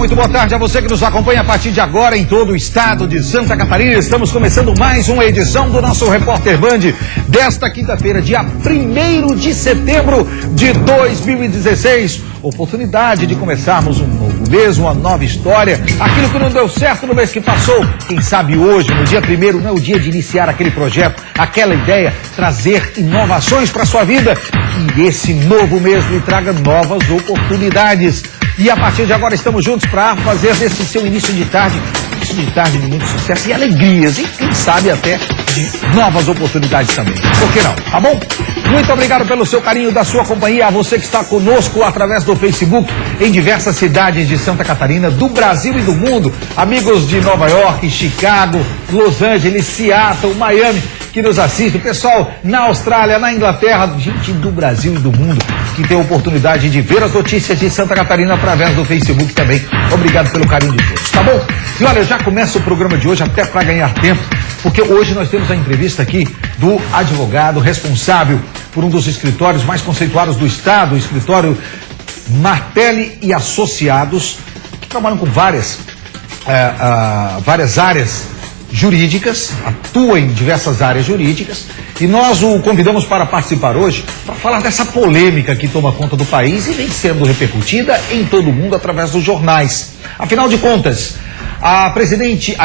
muito boa tarde a você que nos acompanha a partir de agora em todo o estado de Santa Catarina. Estamos começando mais uma edição do nosso Repórter Band desta quinta-feira, dia 1º de setembro de 2016. Oportunidade de começarmos um novo mês, uma nova história. Aquilo que não deu certo no mês que passou, quem sabe hoje, no dia 1º, não é o dia de iniciar aquele projeto, aquela ideia, trazer inovações para a sua vida. E esse novo mês lhe traga novas oportunidades. E a partir de agora estamos juntos para fazer desse seu início de tarde de muito sucesso e alegrias. E quem sabe até de novas oportunidades também. Por que não? Tá bom? Muito obrigado pelo seu carinho, da sua companhia. A você que está conosco através do Facebook em diversas cidades de Santa Catarina, do Brasil e do mundo. Amigos de Nova York, Chicago, Los Angeles, Seattle, Miami, que nos assiste. Pessoal na Austrália, na Inglaterra, gente do Brasil e do mundo que tem a oportunidade de ver as notícias de Santa Catarina através do Facebook também. Obrigado pelo carinho de todos, tá bom? E olha, eu já começo o programa de hoje até para ganhar tempo, porque hoje nós temos a entrevista aqui do advogado responsável por um dos escritórios mais conceituados do estado, o escritório Martelli e Associados, que trabalham com várias áreas jurídicas, atua em diversas áreas jurídicas, e nós o convidamos para participar hoje para falar dessa polêmica que toma conta do país e vem sendo repercutida em todo o mundo através dos jornais. Afinal de contas, a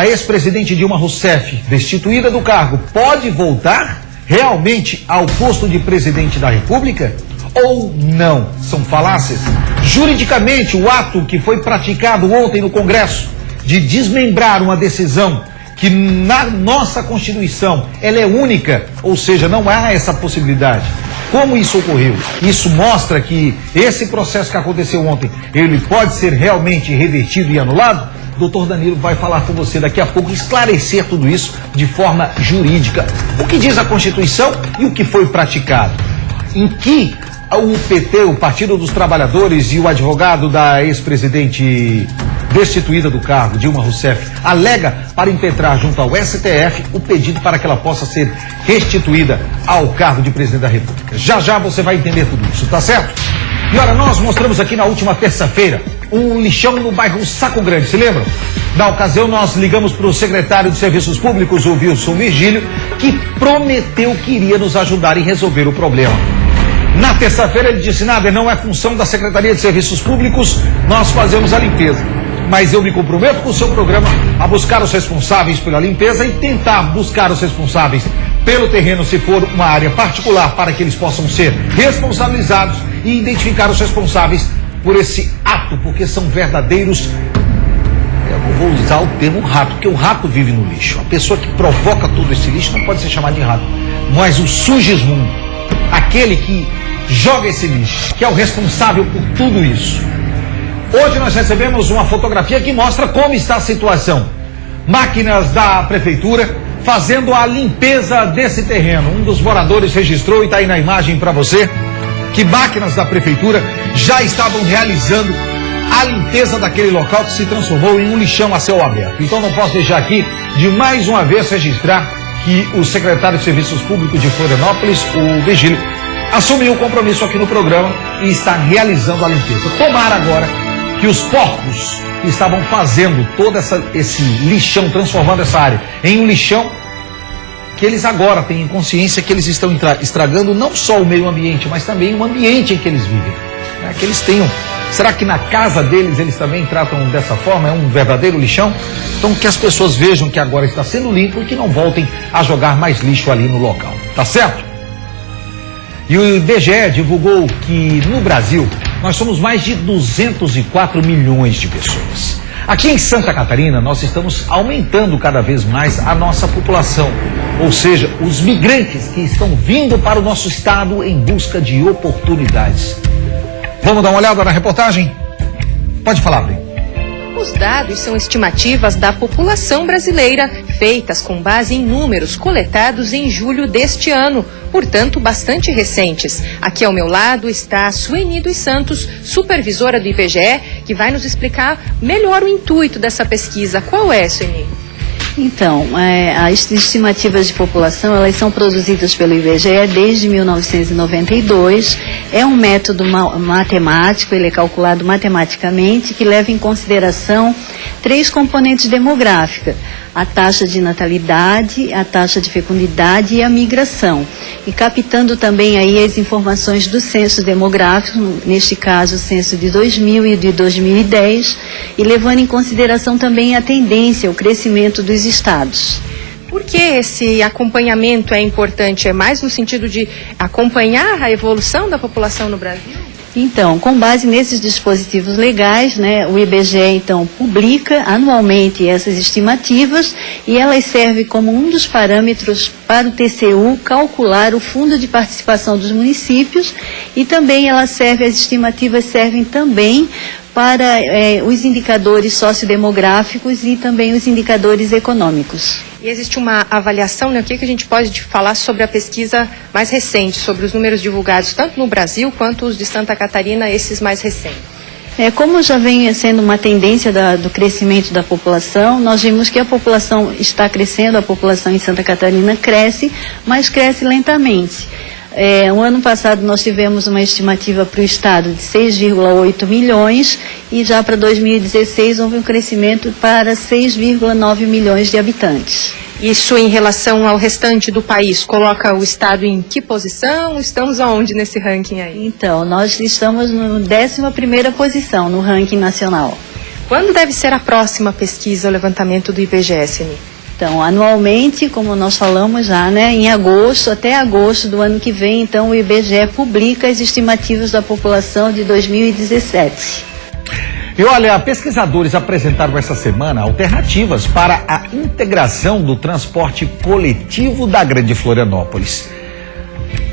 ex-presidente Dilma Rousseff, destituída do cargo, pode voltar realmente ao posto de presidente da República ou não? São falácias. Juridicamente, o ato que foi praticado ontem no Congresso de desmembrar uma decisão que na nossa Constituição ela é única, ou seja, não há essa possibilidade. Como isso ocorreu? Isso mostra que esse processo que aconteceu ontem, ele pode ser realmente revertido e anulado? Doutor Danilo vai falar com você daqui a pouco, esclarecer tudo isso de forma jurídica. O que diz a Constituição e o que foi praticado? Em que o PT, o Partido dos Trabalhadores, e o advogado da ex-presidente destituída do cargo, Dilma Rousseff, alega para impetrar junto ao STF o pedido para que ela possa ser restituída ao cargo de presidente da República. Já já você vai entender tudo isso, tá certo? E olha, nós mostramos aqui na última terça-feira um lixão no bairro Saco Grande, se lembram? Na ocasião, nós ligamos para o secretário de Serviços Públicos, o Wilson Virgílio, que prometeu que iria nos ajudar em resolver o problema. Na terça-feira ele disse: nada, não é função da Secretaria de Serviços Públicos, nós fazemos a limpeza. Mas eu me comprometo com o seu programa a buscar os responsáveis pela limpeza e tentar buscar os responsáveis pelo terreno, se for uma área particular, para que eles possam ser responsabilizados e identificar os responsáveis por esse ato, porque são verdadeiros, eu não vou usar o termo rato, porque o rato vive no lixo. A pessoa que provoca todo esse lixo não pode ser chamada de rato, mas o sujesmundo, aquele que joga esse lixo, que é o responsável por tudo isso. Hoje nós recebemos uma fotografia que mostra como está a situação. Máquinas da prefeitura fazendo a limpeza desse terreno. Um dos moradores registrou e está aí na imagem para você que máquinas da prefeitura já estavam realizando a limpeza daquele local que se transformou em um lixão a céu aberto. Então não posso deixar aqui de mais uma vez registrar que o secretário de Serviços Públicos de Florianópolis, o Virgílio, assumiu o compromisso aqui no programa e está realizando a limpeza. Tomara agora que os porcos que estavam fazendo todo esse lixão, transformando essa área em um lixão, que eles agora tenham consciência que eles estão estragando não só o meio ambiente, mas também o ambiente em que eles vivem. Que eles tenham. Será que na casa deles eles também tratam dessa forma? É um verdadeiro lixão? Então que as pessoas vejam que agora está sendo limpo e que não voltem a jogar mais lixo ali no local. Tá certo? E o IBGE divulgou que no Brasil nós somos mais de 204 milhões de pessoas. Aqui em Santa Catarina nós estamos aumentando cada vez mais a nossa população, ou seja, os migrantes que estão vindo para o nosso estado em busca de oportunidades. Vamos dar uma olhada na reportagem? Pode falar, Bem. Os dados são estimativas da população brasileira, feitas com base em números coletados em julho deste ano, portanto bastante recentes. Aqui ao meu lado está a Sueni dos Santos, supervisora do IBGE, que vai nos explicar melhor o intuito dessa pesquisa. Qual é, Sueni? Então, as estimativas de população, elas são produzidas pelo IBGE desde 1992. É um método matemático, ele é calculado matematicamente, que leva em consideração 3 componentes demográficas: a taxa de natalidade, a taxa de fecundidade e a migração. E captando também aí as informações do censo demográfico, neste caso o censo de 2000 e de 2010, e levando em consideração também a tendência, o crescimento dos estados. Por que esse acompanhamento é importante? É mais no sentido de acompanhar a evolução da população no Brasil? Então, com base nesses dispositivos legais, né, o IBGE, então, publica anualmente essas estimativas e elas servem como um dos parâmetros para o TCU calcular o fundo de participação dos municípios e também as estimativas servem também para os indicadores sociodemográficos e também os indicadores econômicos. E existe uma avaliação, né? O que a gente pode falar sobre a pesquisa mais recente, sobre os números divulgados tanto no Brasil quanto os de Santa Catarina, esses mais recentes? Como já vem sendo uma tendência do crescimento da população, nós vimos que a população está crescendo, a população em Santa Catarina cresce, mas cresce lentamente. O ano passado nós tivemos uma estimativa para o estado de 6,8 milhões e já para 2016 houve um crescimento para 6,9 milhões de habitantes. Isso em relação ao restante do país, coloca o estado em que posição? Estamos aonde nesse ranking aí? Então, nós estamos na 11ª posição no ranking nacional. Quando deve ser a próxima pesquisa, o levantamento do IBGE, Seni? Então, anualmente, como nós falamos já, né, em agosto, até agosto do ano que vem, então o IBGE publica as estimativas da população de 2017. E olha, pesquisadores apresentaram essa semana alternativas para a integração do transporte coletivo da Grande Florianópolis.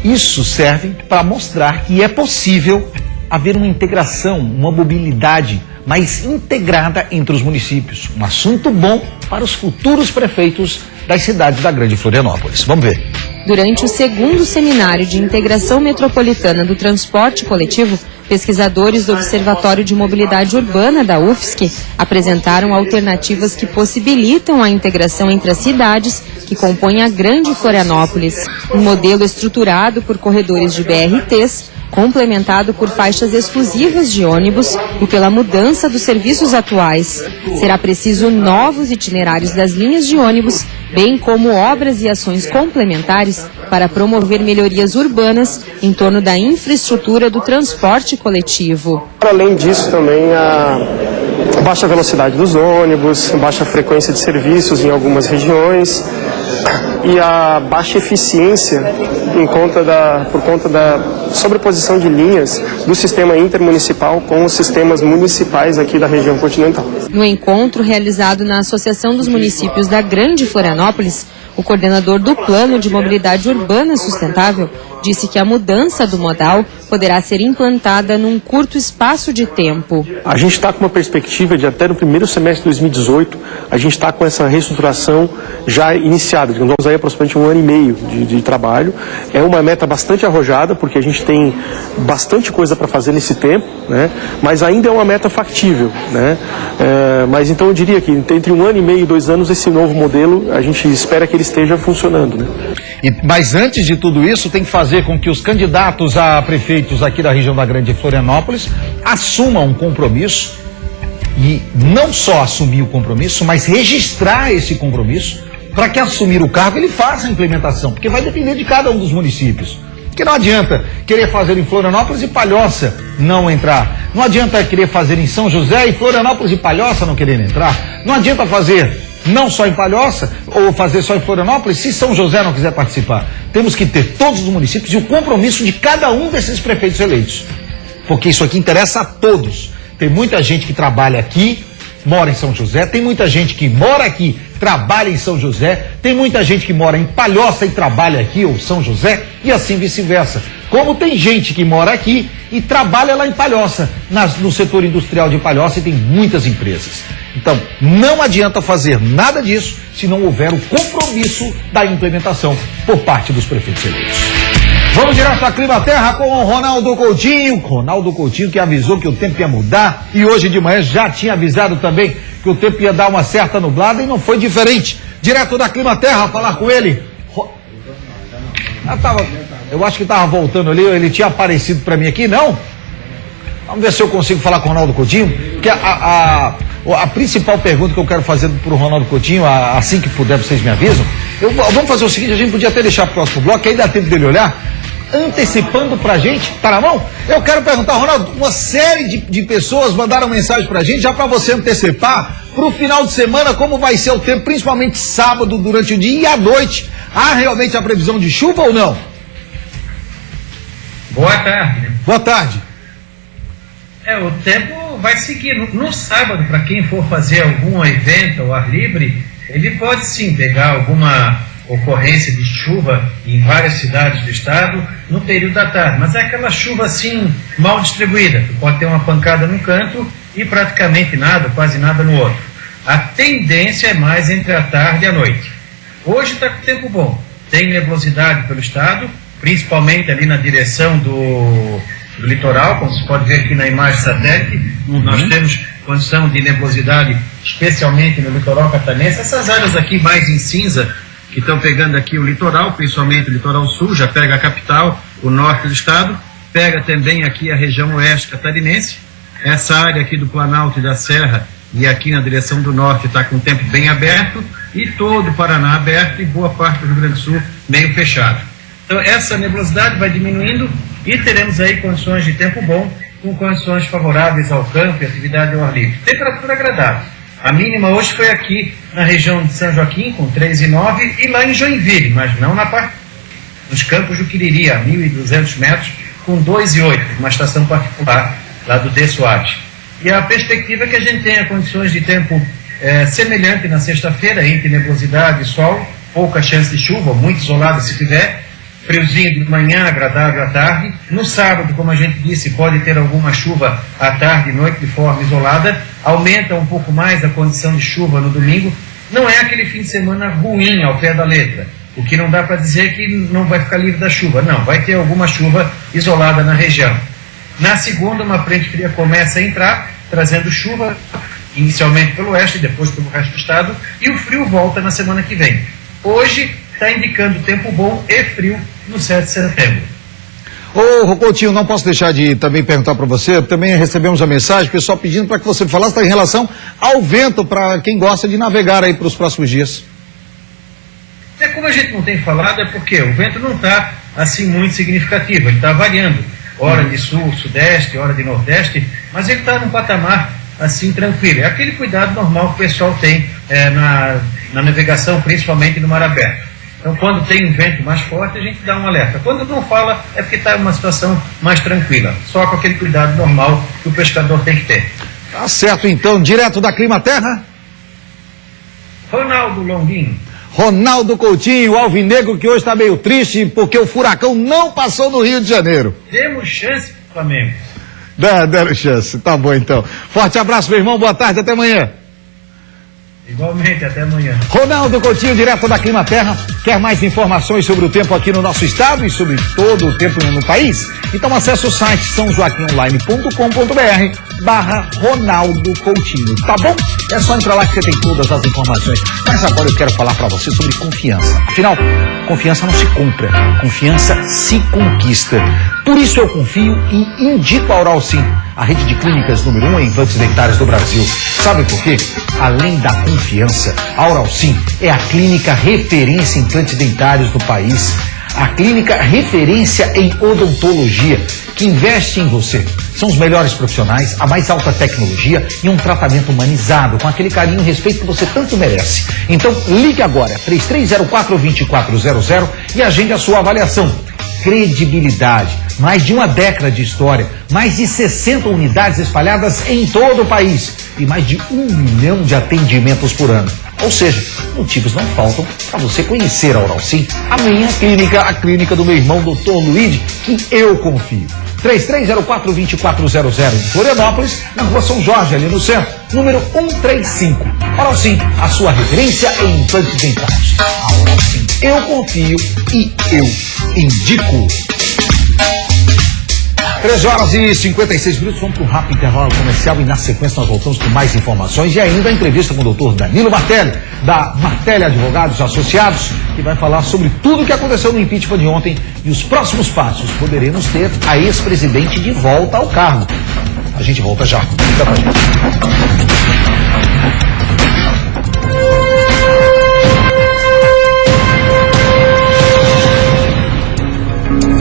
Isso serve para mostrar que é possível haver uma integração, uma mobilidade mais integrada entre os municípios. Um assunto bom para os futuros prefeitos das cidades da Grande Florianópolis. Vamos ver. Durante o 2º Seminário de Integração Metropolitana do Transporte Coletivo, pesquisadores do Observatório de Mobilidade Urbana da UFSC apresentaram alternativas que possibilitam a integração entre as cidades que compõem a Grande Florianópolis. Um modelo estruturado por corredores de BRTs, complementado por faixas exclusivas de ônibus e pela mudança dos serviços atuais. Será preciso novos itinerários das linhas de ônibus, bem como obras e ações complementares para promover melhorias urbanas em torno da infraestrutura do transporte coletivo. Além disso, também a baixa velocidade dos ônibus, baixa frequência de serviços em algumas regiões e a baixa eficiência por conta da sobreposição de linhas do sistema intermunicipal com os sistemas municipais aqui da região continental. No encontro realizado na Associação dos Municípios da Grande Florianópolis, o coordenador do Plano de Mobilidade Urbana Sustentável disse que a mudança do modal poderá ser implantada num curto espaço de tempo. A gente está com uma perspectiva de até no primeiro semestre de 2018, a gente está com essa reestruturação já iniciada, digamos aí aproximadamente 1 ano e meio de trabalho. É uma meta bastante arrojada, porque a gente tem bastante coisa para fazer nesse tempo, né? Mas ainda é uma meta factível, né? Mas então eu diria que entre 1 ano e meio e 2 anos esse novo modelo, a gente espera que ele esteja funcionando, né? Mas antes de tudo isso, tem que fazer com que os candidatos a prefeitos aqui da região da Grande Florianópolis assumam um compromisso, e não só assumir o compromisso, mas registrar esse compromisso, para que assumir o cargo ele faça a implementação, porque vai depender de cada um dos municípios. Porque não adianta querer fazer em Florianópolis e Palhoça não entrar. Não adianta querer fazer em São José e Florianópolis e Palhoça não quererem entrar. Não adianta fazer não só em Palhoça ou fazer só em Florianópolis se São José não quiser participar. Temos que ter todos os municípios e o compromisso de cada um desses prefeitos eleitos. Porque isso aqui interessa a todos. Tem muita gente que trabalha aqui, mora em São José, tem muita gente que mora aqui, trabalha em São José, tem muita gente que mora em Palhoça e trabalha aqui, ou São José, e assim vice-versa. Como tem gente que mora aqui e trabalha lá em Palhoça, no setor industrial de Palhoça, e tem muitas empresas. Então, não adianta fazer nada disso se não houver o compromisso da implementação por parte dos prefeitos eleitos. Vamos direto a Clima Terra com o Ronaldo Coutinho. Ronaldo Coutinho que avisou que o tempo ia mudar e hoje de manhã já tinha avisado também que o tempo ia dar uma certa nublada e não foi diferente. direto da Clima Terra, falar com ele. Eu acho que estava voltando ali, ele tinha aparecido para mim aqui, não? Vamos ver se eu consigo falar com o Ronaldo Coutinho, porque a principal pergunta que eu quero fazer para o Ronaldo Coutinho, assim que puder, vocês me avisam. Vamos fazer o seguinte, a gente podia até deixar para o próximo bloco, que aí dá tempo dele olhar, antecipando pra gente, tá na mão? Eu quero perguntar, Ronaldo, uma série de pessoas mandaram mensagem pra gente, já pra você antecipar, pro final de semana, como vai ser o tempo, principalmente sábado, durante o dia e à noite. Há realmente a previsão de chuva ou não? Boa tarde. Boa tarde. O tempo vai seguir. No sábado, para quem for fazer algum evento ao ar livre, ele pode sim pegar alguma ocorrência de chuva em várias cidades do estado no período da tarde, mas é aquela chuva assim mal distribuída, pode ter uma pancada num canto e praticamente nada, quase nada no outro. A tendência é mais entre a tarde e a noite. Hoje está com tempo bom, tem nebulosidade pelo estado, principalmente ali na direção do litoral, como se pode ver aqui na imagem satélite. Nós temos condição de nebulosidade especialmente no litoral catarinense, essas áreas aqui mais em cinza que estão pegando aqui o litoral, principalmente o litoral sul, já pega a capital, o norte do estado, pega também aqui a região oeste catarinense, essa área aqui do Planalto e da Serra, e aqui na direção do norte está com o tempo bem aberto, e todo o Paraná aberto, e boa parte do Rio Grande do Sul meio fechado. Então essa nebulosidade vai diminuindo, e teremos aí condições de tempo bom, com condições favoráveis ao campo e atividade ao ar livre. Temperatura agradável. A mínima hoje foi aqui na região de São Joaquim, com 3,9, e lá em Joinville, mas não na parte nos Campos do Quiriri, a 1.200 metros, com 2,8, uma estação particular lá do De Soares. E a perspectiva é que a gente tenha condições de tempo semelhante na sexta-feira, entre nebulosidade e sol, pouca chance de chuva, muito isolada se tiver, friozinho de manhã, agradável à tarde. No sábado, como a gente disse, pode ter alguma chuva à tarde e noite de forma isolada. Aumenta um pouco mais a condição de chuva no domingo. Não é aquele fim de semana ruim ao pé da letra. O que não dá para dizer que não vai ficar livre da chuva. Não, vai ter alguma chuva isolada na região. Na segunda, uma frente fria começa a entrar, trazendo chuva, inicialmente pelo oeste, depois pelo resto do estado, e o frio volta na semana que vem. Hoje está indicando tempo bom e frio no 7 de setembro. Ô, Coutinho, não posso deixar de também perguntar para você, também recebemos a mensagem, pessoal pedindo para que você falasse em relação ao vento, para quem gosta de navegar aí para os próximos dias. Como a gente não tem falado, é porque o vento não está assim muito significativo, ele está variando, hora de sul, sudeste, hora de nordeste, mas ele está num patamar assim tranquilo. É aquele cuidado normal que o pessoal tem na navegação, principalmente no mar aberto. Então, quando tem um vento mais forte, a gente dá um alerta. Quando não fala, é porque está em uma situação mais tranquila. Só com aquele cuidado normal que o pescador tem que ter. Tá certo, então. Direto da Clima Terra? Ronaldo Longuinho. Ronaldo Coutinho, o alvinegro, que hoje está meio triste porque o furacão não passou no Rio de Janeiro. Demos chance pro Flamengo. Deram chance. Tá bom, então. Forte abraço, meu irmão. Boa tarde. Até amanhã. Igualmente, até amanhã. Ronaldo Coutinho, direto da Clima Terra. Quer mais informações sobre o tempo aqui no nosso estado e sobre todo o tempo no país? Então acesse o site sãojoaquimonline.com.br/Ronaldo Coutinho, tá bom? É só entrar lá que você tem todas as informações. Mas agora eu quero falar para você sobre confiança. Afinal, confiança não se compra, confiança se conquista. Por isso eu confio e indico a Oral Sim, a rede de clínicas número 1 em implantes dentários do Brasil. Sabe por quê? Além da confiança, a Oral Sim é a clínica referência em implantes dentários do país. A clínica referência em odontologia, que investe em você. São os melhores profissionais, a mais alta tecnologia e um tratamento humanizado, com aquele carinho e respeito que você tanto merece. Então, ligue agora, 3304-2400 e agende a sua avaliação. Credibilidade, mais de uma década de história, mais de 60 unidades espalhadas em todo o país e mais de 1 milhão de atendimentos por ano. Ou seja, motivos não faltam para você conhecer a Oral Sim, a minha clínica, a clínica do meu irmão, Dr. Luigi, que eu confio. 3304-2400 em Florianópolis, na rua São Jorge, ali no centro, número 135. Oral Sim, a sua referência em implantes dentários. A Oral Sim, eu confio e eu indico. 13h56, vamos para um rápido intervalo comercial e na sequência nós voltamos com mais informações e ainda a entrevista com o doutor Danilo Martelli, da Martelli Advogados Associados, que vai falar sobre tudo o que aconteceu no impeachment de ontem e os próximos passos. Poderemos ter a ex-presidente de volta ao cargo. A gente volta já. Fica com a gente.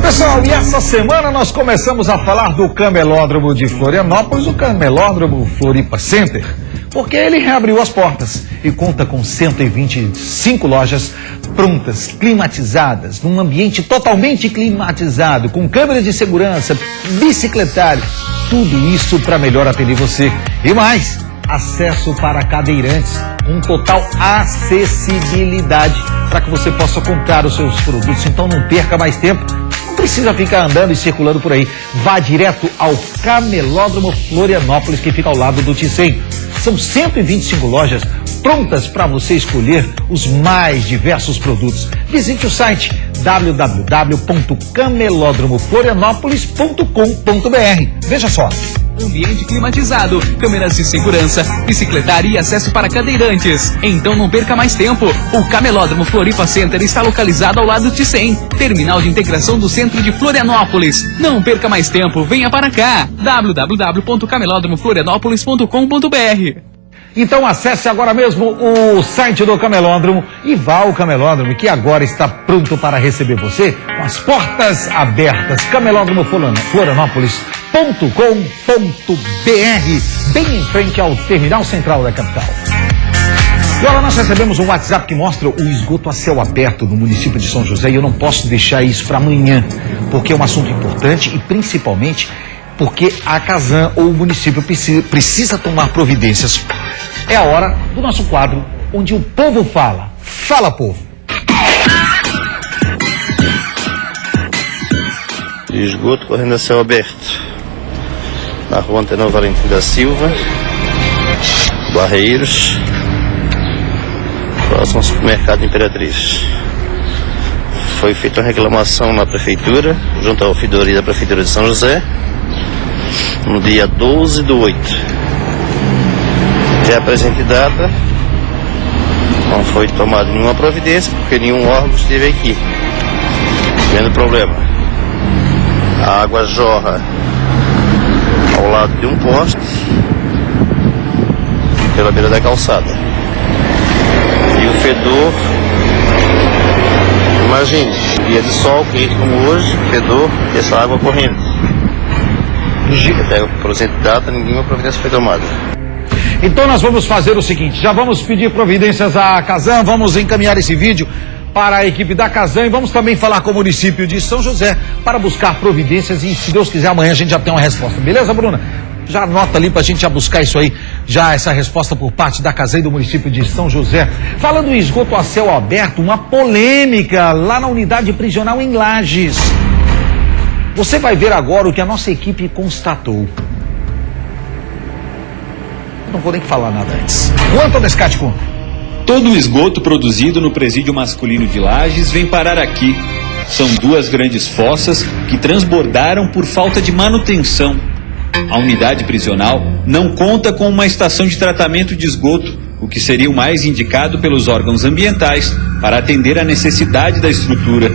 Pessoal, e essa semana nós começamos a falar do Camelódromo de Florianópolis, o Camelódromo Floripa Center, porque ele reabriu as portas e conta com 125 lojas prontas, climatizadas, num ambiente totalmente climatizado, com câmeras de segurança, bicicletário, tudo isso para melhor atender você. E mais, acesso para cadeirantes, com total acessibilidade para que você possa comprar os seus produtos. Então não perca mais tempo. Não precisa ficar andando e circulando por aí. Vá direto ao Camelódromo Florianópolis, que fica ao lado do Ticem. São 125 lojas prontas para você escolher os mais diversos produtos. Visite o site www.camelodromoflorianopolis.com.br. Veja só. Ambiente climatizado, câmeras de segurança, bicicletária e acesso para cadeirantes. Então não perca mais tempo. O Camelódromo Floripa Center está localizado ao lado do Ticem, terminal de integração do centro de Florianópolis. Não perca mais tempo, venha para cá. www.camelodromoflorianopolis.com.br. Então acesse agora mesmo o site do Camelódromo e vá ao Camelódromo, que agora está pronto para receber você com as portas abertas. Camelódromo Florianópolis.com.br, bem em frente ao terminal central da capital. E olha, nós recebemos um WhatsApp que mostra o esgoto a céu aberto no município de São José e eu não posso deixar isso para amanhã, porque é um assunto importante e principalmente porque a Casan ou o município precisa tomar providências. É a hora do nosso quadro, onde o povo fala. Fala, povo! Esgoto correndo a céu aberto. Na rua Antenor Valentim da Silva, Barreiros, próximo ao supermercado Imperatriz. Foi feita uma reclamação na prefeitura, junto à ouvidoria da prefeitura de São José, no dia 12/8. Até a presente data não foi tomada nenhuma providência, porque nenhum órgão esteve aqui vendo o problema. A água jorra ao lado de um poste pela beira da calçada. E o fedor, imagine, dia de sol quente como hoje, fedor dessa água correndo. Até a presente data nenhuma providência foi tomada. Então nós vamos fazer o seguinte, já vamos pedir providências à Casan, vamos encaminhar esse vídeo para a equipe da Casan e vamos também falar com o município de São José para buscar providências e, se Deus quiser, amanhã a gente já tem uma resposta. Beleza, Bruna? Já anota ali pra gente já buscar isso aí, já essa resposta por parte da Casan e do município de São José. Falando em esgoto a céu aberto, uma polêmica lá na unidade prisional em Lages. Você vai ver agora o que a nossa equipe constatou. Não vou nem falar nada antes. Quanto ao Descate conta? Todo o esgoto produzido no presídio masculino de Lages vem parar aqui. São duas grandes fossas que transbordaram por falta de manutenção. A unidade prisional não conta com uma estação de tratamento de esgoto, o que seria o mais indicado pelos órgãos ambientais para atender à necessidade da estrutura.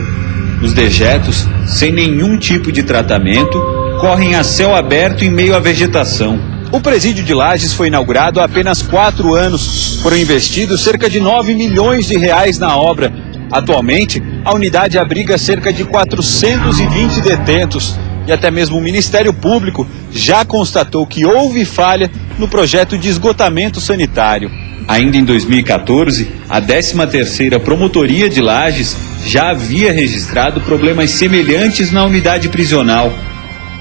Os dejetos, sem nenhum tipo de tratamento, correm a céu aberto em meio à vegetação. O presídio de Lages foi inaugurado há apenas 4 anos. Foram investidos cerca de 9 milhões de reais na obra. Atualmente, a unidade abriga cerca de 420 detentos. E até mesmo o Ministério Público já constatou que houve falha no projeto de esgotamento sanitário. Ainda em 2014, a 13ª Promotoria de Lages já havia registrado problemas semelhantes na unidade prisional.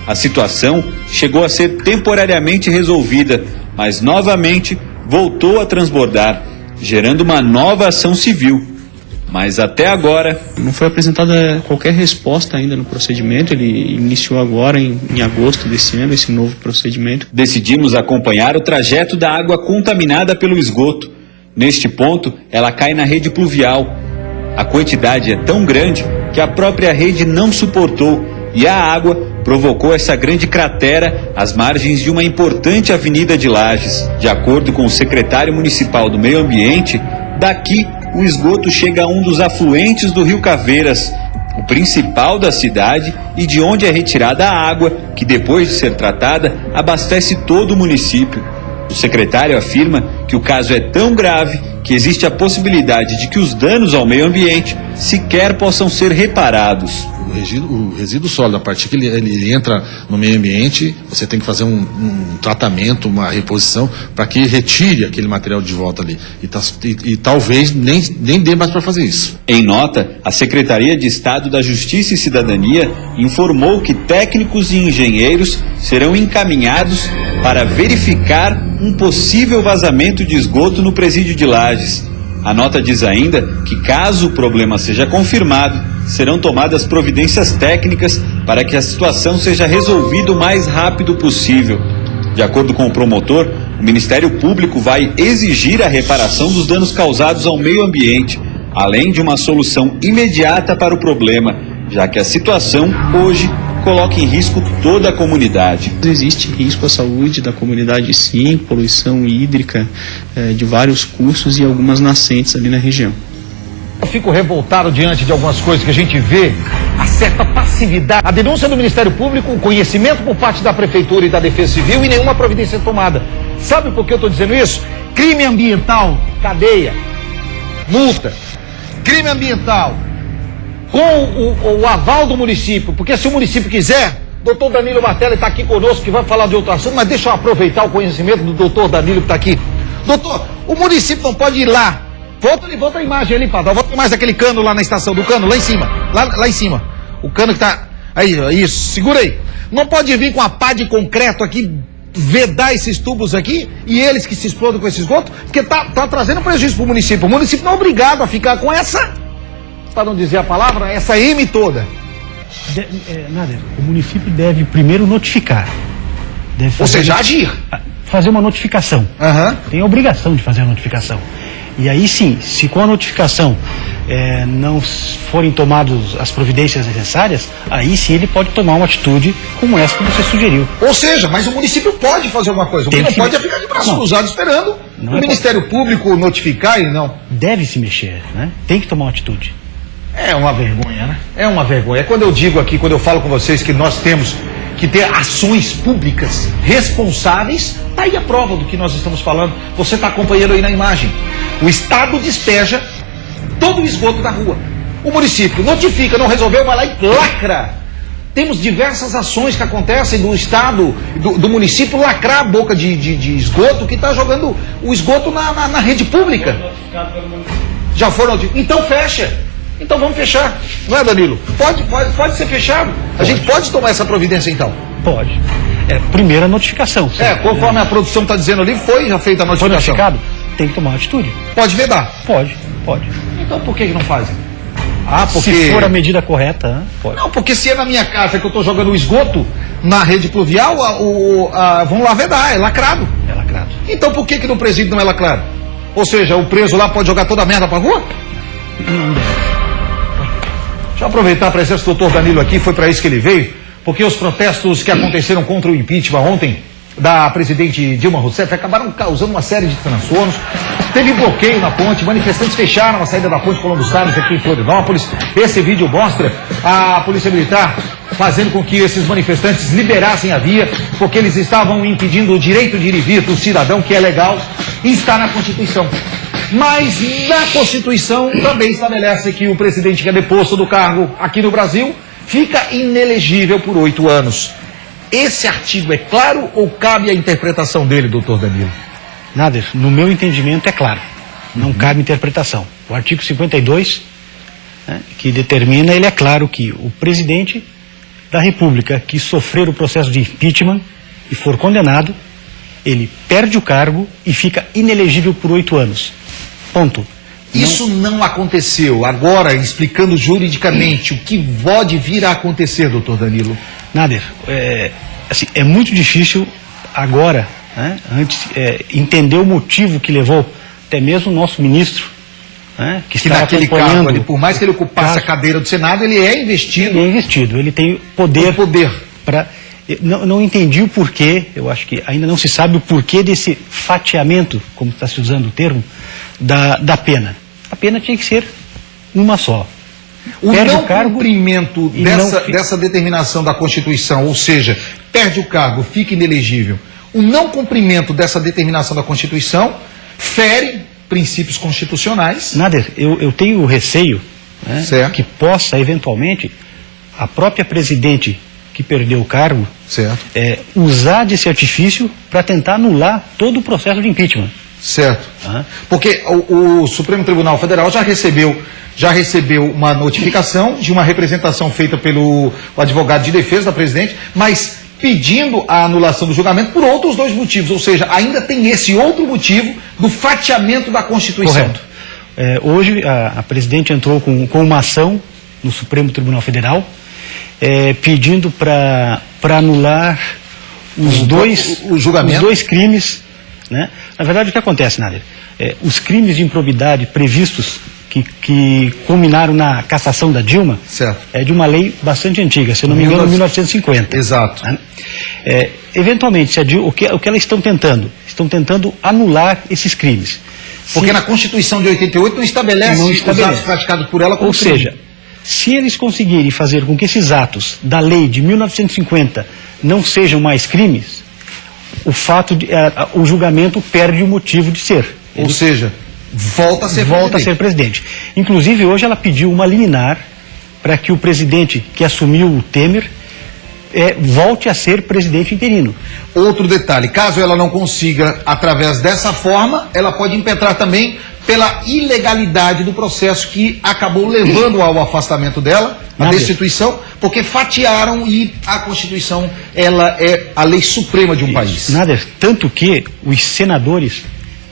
A situação chegou a ser temporariamente resolvida, mas novamente voltou a transbordar, gerando uma nova ação civil. Mas até agora não foi apresentada qualquer resposta ainda no procedimento. Ele iniciou agora em agosto desse ano esse novo procedimento. Decidimos acompanhar o trajeto da água contaminada pelo esgoto. Neste ponto, ela cai na rede pluvial. A quantidade é tão grande que a própria rede não suportou e a água provocou essa grande cratera às margens de uma importante avenida de Lages. De acordo com o secretário municipal do Meio Ambiente, daqui o esgoto chega a um dos afluentes do Rio Caveiras, o principal da cidade e de onde é retirada a água, que depois de ser tratada, abastece todo o município. O secretário afirma que o caso é tão grave que existe a possibilidade de que os danos ao meio ambiente sequer possam ser reparados. O resíduo sólido, a partir que ele entra no meio ambiente, você tem que fazer um tratamento, uma reposição, para que retire aquele material de volta ali. E talvez nem dê mais para fazer isso. Em nota, a Secretaria de Estado da Justiça e Cidadania informou que técnicos e engenheiros serão encaminhados para verificar um possível vazamento de esgoto no presídio de Lages. A nota diz ainda que, caso o problema seja confirmado, serão tomadas providências técnicas para que a situação seja resolvida o mais rápido possível. De acordo com o promotor, o Ministério Público vai exigir a reparação dos danos causados ao meio ambiente, além de uma solução imediata para o problema, já que a situação, hoje, coloca em risco toda a comunidade. Existe risco à saúde da comunidade, sim, poluição hídrica de vários cursos e algumas nascentes ali na região. Eu fico revoltado diante de algumas coisas que a gente vê, a certa passividade, a denúncia do Ministério Público, o conhecimento por parte da Prefeitura e da Defesa Civil e nenhuma providência tomada. Sabe por que eu estou dizendo isso? Crime ambiental, cadeia, multa. Crime ambiental, com o aval do município, porque se o município quiser, doutor Danilo Martelli está aqui conosco, que vai falar de outro assunto, mas deixa eu aproveitar o conhecimento do doutor Danilo que está aqui. Doutor, o município não pode ir lá. Volta a imagem ali, Padre. Volta mais aquele cano lá na estação do cano, lá em cima. Lá em cima. O cano que tá. Aí, isso, segura aí. Não pode vir com a pá de concreto aqui, vedar esses tubos aqui, e eles que se explodem com esse esgoto, porque tá trazendo prejuízo pro município. O município não é obrigado a ficar com essa, para não dizer a palavra, essa M toda. Nada, o município deve primeiro notificar. Ou seja, agir. Fazer uma notificação. Tem a obrigação de fazer a notificação. E aí sim, se com a notificação não forem tomadas as providências necessárias, aí sim ele pode tomar uma atitude como essa que você sugeriu. Ou seja, mas o município pode fazer alguma coisa. O que não pode é ficar de braço cruzado esperando o Ministério Público notificar e não. Deve se mexer, né? Tem que tomar uma atitude. É uma vergonha, né? É uma vergonha. É quando eu digo aqui, quando eu falo com vocês que nós temos que ter ações públicas responsáveis, tá aí a prova do que nós estamos falando. Você está acompanhando aí na imagem. O Estado despeja todo o esgoto da rua. O município notifica, não resolveu, vai lá e lacra. Temos diversas ações que acontecem do Estado, do município lacrar a boca de esgoto que está jogando o esgoto na rede pública. Já foram? Então fecha. Então vamos fechar. Não é, Danilo? Pode ser fechado. A gente pode tomar essa providência então? Pode. Primeira notificação. Certo? Conforme a produção está dizendo ali, foi já feita a notificação. Foi notificado? Tem que tomar uma atitude. Pode vedar? Pode. Então por que não fazem? Porque... Se for a medida correta, pode. Não, porque se é na minha casa que eu estou jogando o esgoto na rede pluvial, vão lá vedar, é lacrado. É lacrado. Então por que no presídio não é lacrado? Ou seja, o preso lá pode jogar toda a merda pra rua? Não deve. Deixa eu aproveitar a presença do doutor Danilo aqui, foi para isso que ele veio, porque os protestos que aconteceram contra o impeachment ontem da presidente Dilma Rousseff acabaram causando uma série de transtornos. Teve bloqueio na ponte, manifestantes fecharam a saída da ponte Colombo Salles aqui em Florianópolis. Esse vídeo mostra a Polícia Militar fazendo com que esses manifestantes liberassem a via, porque eles estavam impedindo o direito de ir e vir do cidadão, que é legal e está na Constituição. Mas na Constituição também estabelece que o presidente que é deposto do cargo aqui no Brasil fica inelegível por 8 anos. Esse artigo é claro ou cabe a interpretação dele, doutor Danilo? Nader, no meu entendimento é claro. Não cabe interpretação. O artigo 52, que determina, ele é claro que o presidente da República que sofrer o processo de impeachment e for condenado, ele perde o cargo e fica inelegível por 8 anos. Ponto. Isso não aconteceu. Agora, explicando juridicamente, o que pode vir a acontecer, doutor Danilo? Nader, é muito difícil agora, entender o motivo que levou até mesmo o nosso ministro, que está naquele cargo ali, por mais que ele ocupasse a cadeira do Senado, ele é investido. Ele é investido, ele tem poder Não entendi o porquê, eu acho que ainda não se sabe o porquê desse fatiamento, como está se usando o termo, da pena. A pena tinha que ser uma só. O Perde não o cargo cumprimento e dessa determinação da Constituição, ou seja, perde o cargo, fica inelegível. O não cumprimento dessa determinação da Constituição fere princípios constitucionais. Nader, eu tenho o receio, né, que possa, eventualmente, a própria presidente que perdeu o cargo usar desse artifício para tentar anular todo o processo de impeachment. Certo. Porque o Supremo Tribunal Federal já recebeu uma notificação de uma representação feita pelo advogado de defesa da presidente, mas pedindo a anulação do julgamento por outros dois motivos, ou seja, ainda tem esse outro motivo do fatiamento da Constituição. Correto. Hoje a presidente entrou com uma ação no Supremo Tribunal Federal, pedindo para anular os dois crimes, né? Na verdade, o que acontece, Nader? Os crimes de improbidade previstos que culminaram na cassação da Dilma é de uma lei bastante antiga, se eu não me engano, 1950. Exato. Né? Eventualmente, o que elas estão tentando? Estão tentando anular esses crimes. Porque na Constituição de 88 não estabelece os atos praticados por ela como crime. Ou seja, se eles conseguirem fazer com que esses atos da lei de 1950 não sejam mais crimes, o julgamento perde o motivo de ser. Ou seja, volta a ser presidente. Inclusive, hoje ela pediu uma liminar para que o presidente que assumiu o Temer volte a ser presidente interino. Outro detalhe, caso ela não consiga através dessa forma, ela pode impetrar também pela ilegalidade do processo que acabou levando ao afastamento dela, a destituição, porque fatiaram e a Constituição, ela é a lei suprema de um país. Nader, tanto que os senadores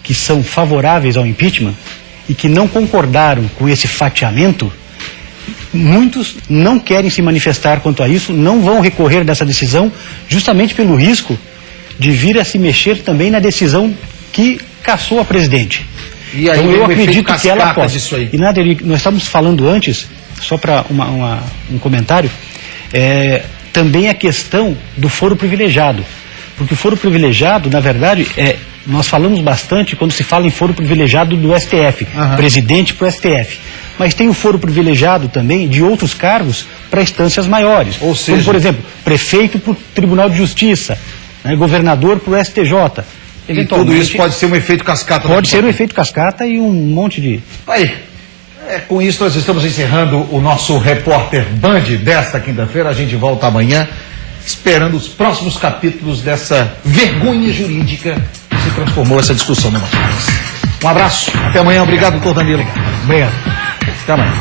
que são favoráveis ao impeachment e que não concordaram com esse fatiamento, muitos não querem se manifestar quanto a isso, não vão recorrer dessa decisão, justamente pelo risco de vir a se mexer também na decisão que cassou a presidente. E aí, então eu acredito que ela possa. Disso aí. E Nader, nós estávamos falando antes, só para um comentário, também a questão do foro privilegiado. Porque o foro privilegiado, na verdade, nós falamos bastante quando se fala em foro privilegiado do STF, presidente para o STF. Mas tem o foro privilegiado também de outros cargos para instâncias maiores. Ou seja, como, por exemplo, prefeito para o Tribunal de Justiça, né, governador para o STJ. E tudo isso pode ser um efeito cascata. Pode ser um efeito cascata e um monte de... Aí, com isso nós estamos encerrando o nosso Repórter Band desta quinta-feira. A gente volta amanhã, esperando os próximos capítulos dessa vergonha jurídica que se transformou essa discussão no nosso país. Um abraço, até amanhã. Obrigado, doutor Danilo. Obrigado. Até amanhã.